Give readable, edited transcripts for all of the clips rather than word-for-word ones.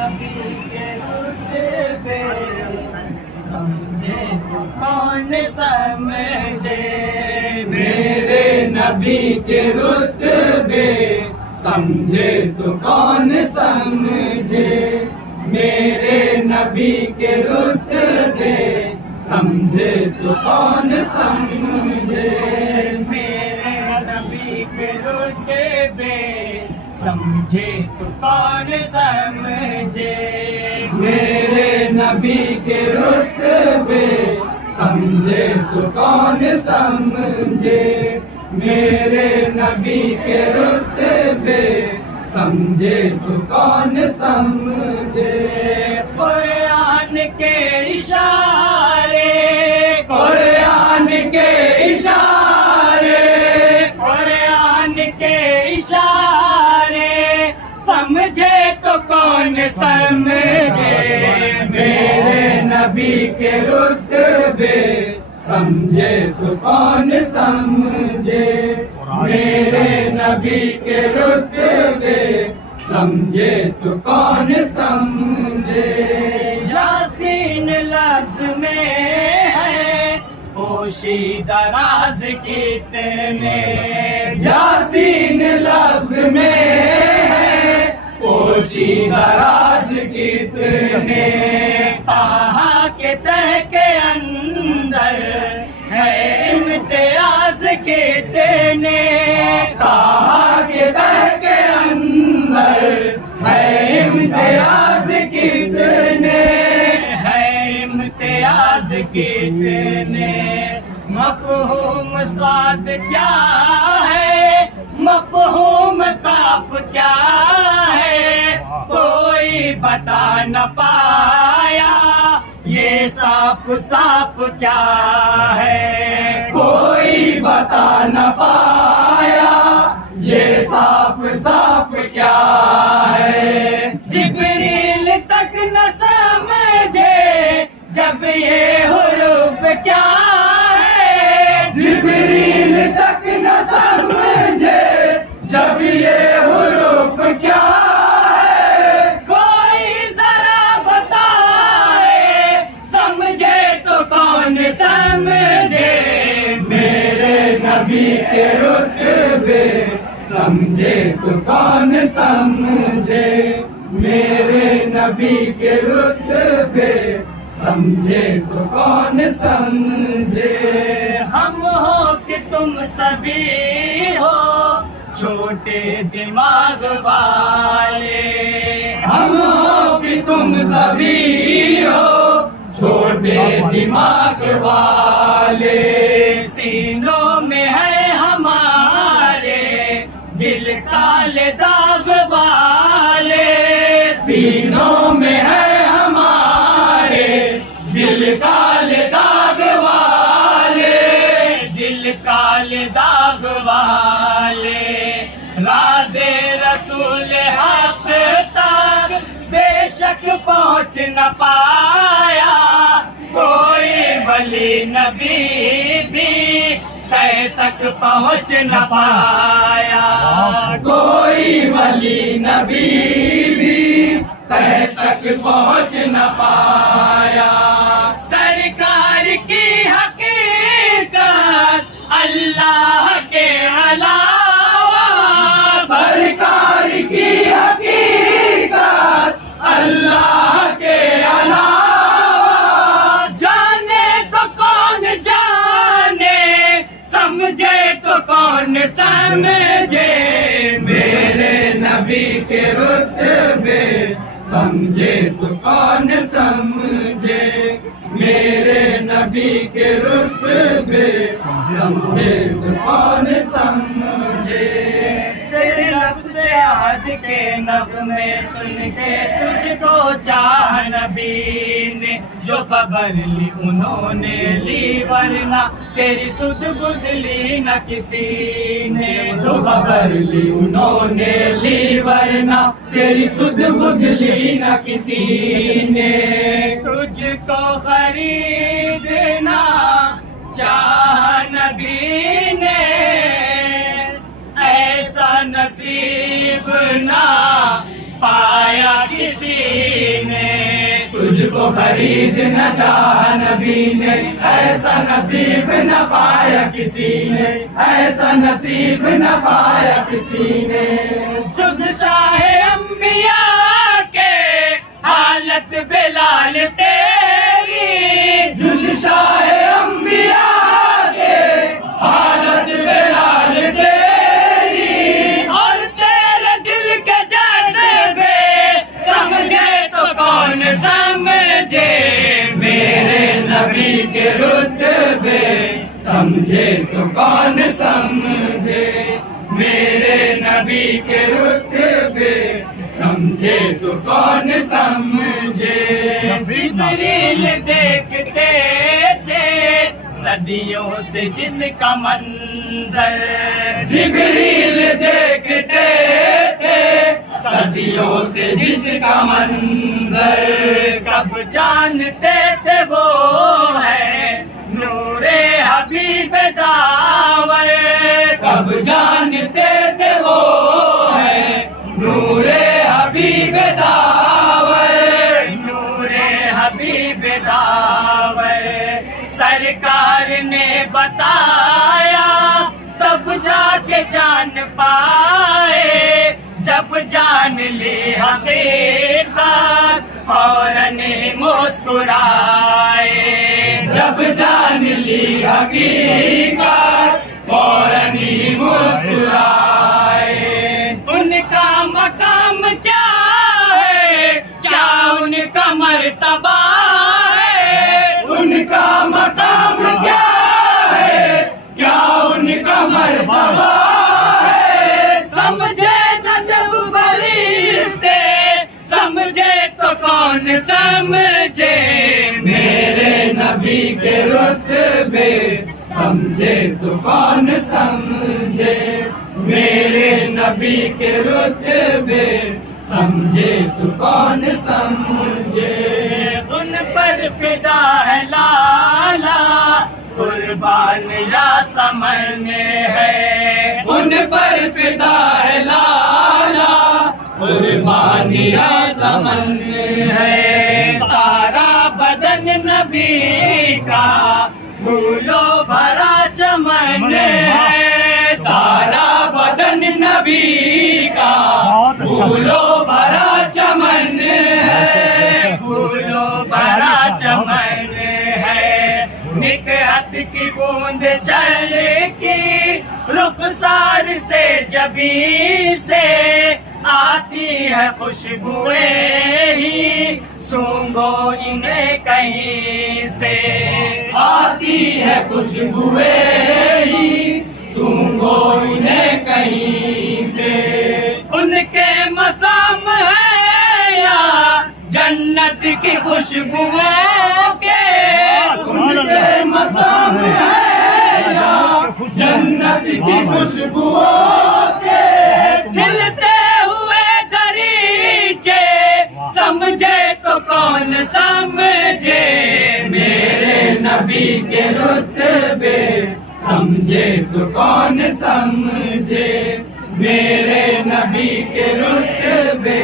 نبی کے رتبے سمجھے تو کون سمجھے، میرے نبی کے رتبے سمجھے تو کون سمجھے، میرے نبی کے رتبے سمجھے تو کون سمجھے، میرے نبی کے رتبے سمجھے تو کون سمجھے، میرے نبی کے رتبے سمجھے تو کون سمجھے، میرے نبی کے رتبے سمجھے تو کون سمجھے، قرآن کے اشارے، قرآن کے اشارے، قرآن کے اشارے سمجھے تو کون سمجھے، میرے نبی کے رتبے سمجھے تو کون سمجھے، میرے نبی کے رتبے سمجھے تو کون سمجھے، یاسین لفظ میں ہے پوشیدہ راز کتنے، یاسین لفظ میں ہے پوشیدہ راز کتنے، طٰہٰ کے تہ کے اندر ہے امتیاز کتنے، طٰہٰ کے تہ کے اندر ہے امتیاز کتنے، ہے امتیاز کتنے، مفہوم صاد کیا ہے، مفہوم کاف کیا ہے، کوئی بتا نہ پایا یہ صاف صاف کیا ہے، کوئی بتا نہ پایا یہ صاف صاف کیا ہے، جبریل تک نہ سمجھے جب یہ حروف کیا ہے، جبریل تک نہ سمجھے جب یہ حروف کیا ہے، کوئی ذرا بتائے سمجھے تو کون سمجھے، میرے نبی کے رتبے سمجھے تو کون سمجھے، میرے نبی کے رتبے سمجھے تو کون سمجھے، ہم ہو کہ تم سبھی ہو چھوٹے دماغ والے، ہم ہو کہ تم سبھی ہو چھوٹے دماغ والے، سینوں میں ہے ہمارے دل کالے داغ والے، سینوں میں ہے ہمارے دل کالے داغ والے، دل کالے داغ والے، راز رسول حق تک بے شک پہنچ نہ پایا، کوئی ولی نبی بھی تہ تک پہنچ نہ پایا، کوئی ولی نبی بھی تہ تک پہنچ نہ پایا، سرکار کی حقیقت اللہ کے علاوہ، سرکار کی حقیقت اللہ کے علاوہ، جانے تو کون جانے سمجھے تو کون سمجھے، میرے نبی کے رتبے سمجھے تو کون سمجھے، میرے نبی کے رتبے سمجھے تو کون سمجھے، تیرے لفظ عہد کے نغمے سن کے تجھ کو چاہ نبی نے، جو خبر لی انہوں نے لی ورنہ تیری سدھ بدھ لی نہ کسی نے، جو خبر لی انہوں نے لی ورنہ تیری سدھ بدھ لی نہ کسی نے، تجھ کو خریدنا چاہ نبی نے، ایسا نصیب نہ پایا کسی تجھ کو خرید نہ چاہا نبی نے، ایسا نصیب نہ پایا کسی نے، ایسا نصیب نہ پایا کسی نے۔ جز شاہ انبیاء کے حالت بلال تیری، جز شاہ انبیاء کے حالت بلال تیری، اور تیرے دل کے جذبے سمجھے تو کون سمجھے، میرے نبی کے رتبے سمجھے تو کون سمجھے، میرے نبی کے رتبے سمجھے تو کون سمجھے۔ جبریل دیکھتے تھے صدیوں سے جس کا منظر، جبریل دیکھتے تھے صدیوں سے جس کا منظر، کب جانتے تھے وہ ہے نور حبیب داور، کب جانتے تھے وہ ہے نور حبیب داور، نور حبیب داور۔ سرکار نے بتایا تب جا کے جان پائے، جب جان لی حقیقت فوراً مسکرائے، جب جان لی حقیقت فوراً ہی مسکرائے۔ ان کا مقام کیا ہے، کیا ان کا مرتبہ ہے، ان کا مقام کیا ہے، کیا ان کا مرتبہ ہے، سمجھے نہ جب فرشتے سمجھے تو کون سمجھے، میرے نبی کے رتبے سمجھے تو کون سمجھے، میرے نبی کے رتبے سمجھے تو کون سمجھے۔ ان پر فدا ہے لالا قربان یا سمنے ہے، ان پر فدا ہے لالا قربانیاں سمن ہے، سارا بدن نبی کا پھولوں بھرا چمن ہے، سارا بدن نبی کا پھولوں بھرا چمن ہے، پھولوں بھرا چمن ہے، نکہت کی بوند چل کی رخسار سے جبیں سے آتی ہے خوشبوئیں ہی، سونگو انہیں کہیں سے، آتی ہے خوشبوئیں ہی سونگو انہیں کہیں سے۔ ان کے مسام ہے یا جنت کی خوشبوؤں کے، ان کے مسام ہے یا جنت کی خوشبوؤں کے، کھلتے ہوئے دریچے سمجھے تو کون سمجھے، میرے نبی کے رتبے سمجھے تو کون سمجھے، میرے نبی کے رتبے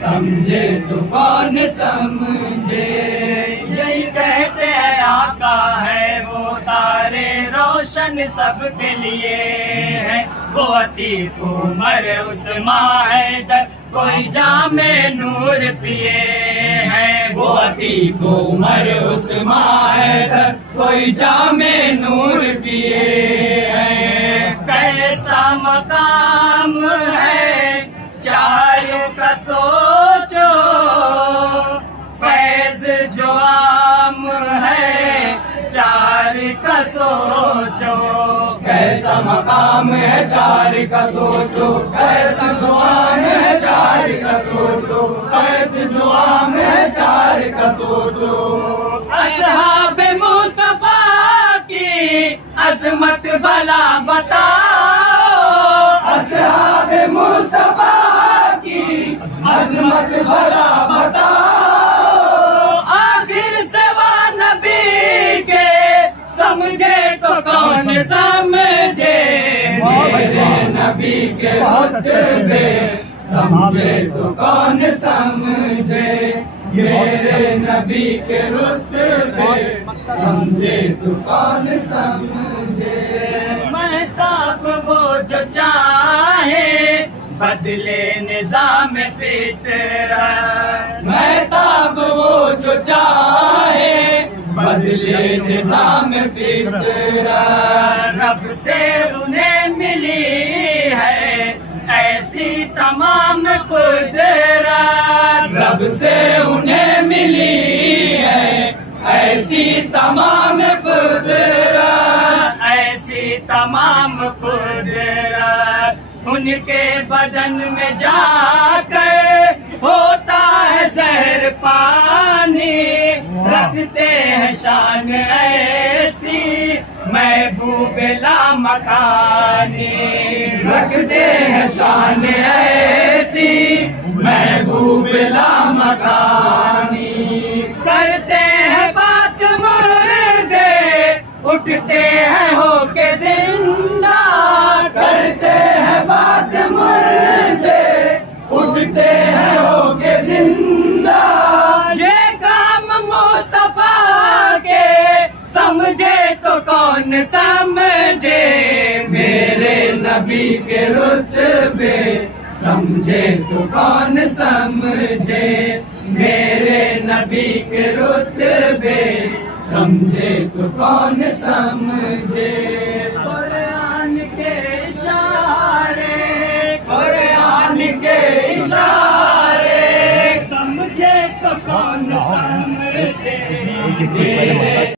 سمجھے تو کون سمجھے۔ یہی کہتے ہیں آقا ہے وہ تارے روشن سب کے لیے ہے، وہ عتیق عمر عثمان حیدر کوئی جام نور پیے ہیں، وہ عتیق عمر عثمان حیدر کوئی جام نور پیے ہیں، کیسا مقام ہے چاروں کا سوچو، فیض جو عام ہے چار کا سوچو، کیسا مقام ہے چار کا سوچو، کیسا دعام ہے چار کا سوچو، کیسا دعام ہے چار کا سوچو۔ اصحاب مصطفیٰ کی عظمت بھلا بتاؤ، اصحاب مصطفیٰ کی عظمت بھلا بتاؤ، آخر سوا نبی کے سمجھے تو کون سمجھے، میرے نبی کے رتبے سمجھے تو کون سمجھے، میرے نبی کے رتبے سمجھے تو کون سمجھے مہتاب وہ جو چاہے بدلے نظام فطرت مہتاب وہ جو چاہے بدلے نظام فطرت رب سے انہیں ملی ہے ایسی تمام قدرت رب سے انہیں ملی ہے ایسی تمام قدرت ایسی تمام قدرت ان کے بدن میں جا کر ہوتا ہے زہر پانی رکھتے ہیں شان ایسی محبوب لامکانی رکھتے ہیں شان ایسی محبوب لامکانی کرتے ہیں بات مردے اٹھتے ہیں ہو کے زندہ کرتے ہیں بات مردے اٹھتے ہیں ہو کے زندہ یہ کام مصطفیٰ کے سمجھے تو کون سمجھے میرے نبی کے رتبے سمجھے تو کون سمجھے میرے نبی کے رتبے سمجھے تو کون سمجھے